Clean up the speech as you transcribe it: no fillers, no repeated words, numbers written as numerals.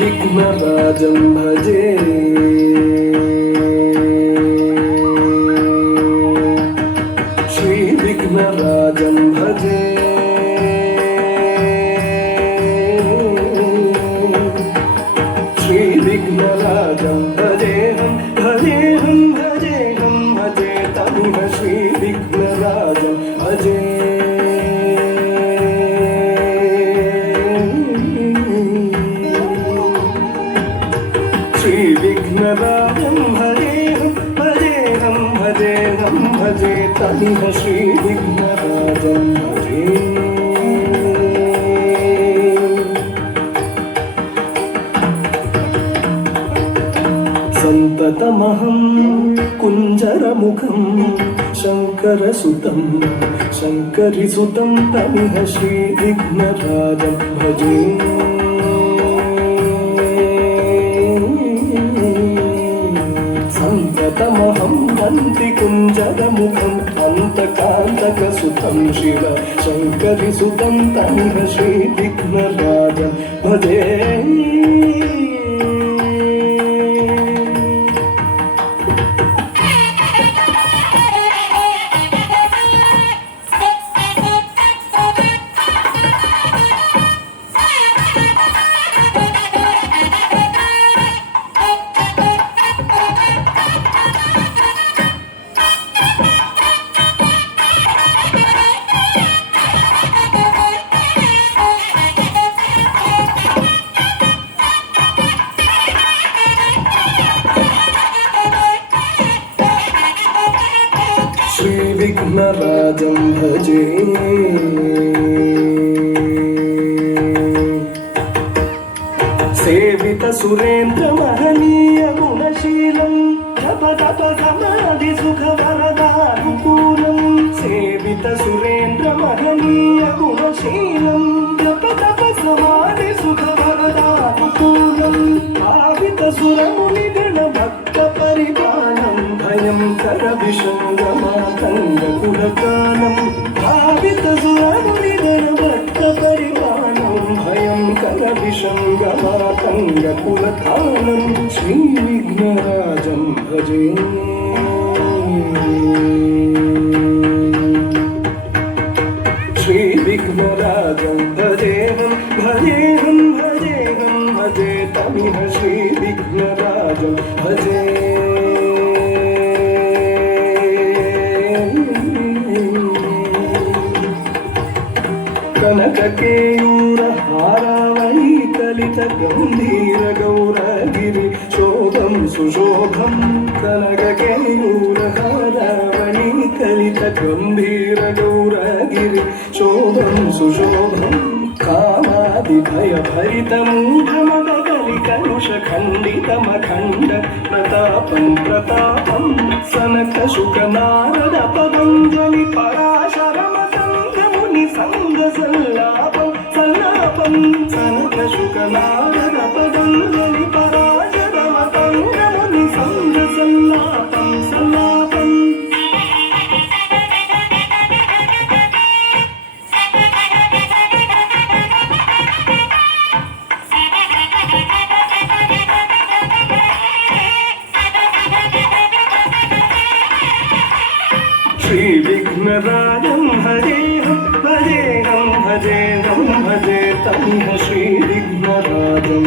विघ्नराजं भजे श्रीविघ्नराजं भजे श्रीविघ्नराजं भजेऽहं भजेऽहं भजेऽहं भजे तमिह श्रीविघ्नराजं भजे श्रीविघ्नराजं भजेऽहं भजेऽहं भजेऽहं भजे तमिह श्रीविघ्नराजं भजे सन्ततमहं कुञ्जरमुखं शङ्करसुतं शङ्करिसुतं तमिह श्रीविघ्नराजं भजे सन्ततमहं वन्दिकुञ्जरमुखम् अन्तकान्तकसुतं शिव शङ्करिसुतं तमिह श्रीविघ्नराजं भजे श्रीविघ्नराजं भजे सेवितसुरेन्द्रमहनीय गुणशीलं जपतपसमाधिसुखवरदानुकूलं सेवितसुरेन्द्रमहनीय गुणशीलं जपतपसमाधिसुखवरदानुकूलं भावितसुरमुनिगणभक्तपरिपालं भयङ्करविशङ्गमातङ्गकुलकालं भावितसुरमुनिगणभक्तपरिपालं भयङ्करविशङ्गमातङ्गकुलकालं श्रीविघ्नराजं भजे श्रीविघ्नराजं भजेऽहं भजेऽहं भजेऽहं भजे तमिह श्रीविघ्नराजं भजे कनककेयूरहारावळी कलितगम्भीरगौरगिरि शोभं सुशोभं कनककेयूरहारावळी कलितगम्भीरगौरगिरि शोभं सुशोभं कामादिभयभरितमूढमदकलिकलुषखण्डितमखण्ड प्रतापं प्रतापं सनकशुकनारदपतञ्जलि पराशरमसङ्गमुनि सङ्गसल्लापं सल्लापं सनकशुकनारदपतञ्जलि पराशरमसङ्गमुनि सङ्गसल्लापं सल्लापम् श्रीविघ्नराजं भजेऽहं भजेऽहं भजेऽहं भजे तमिह श्रीविघ्नराजं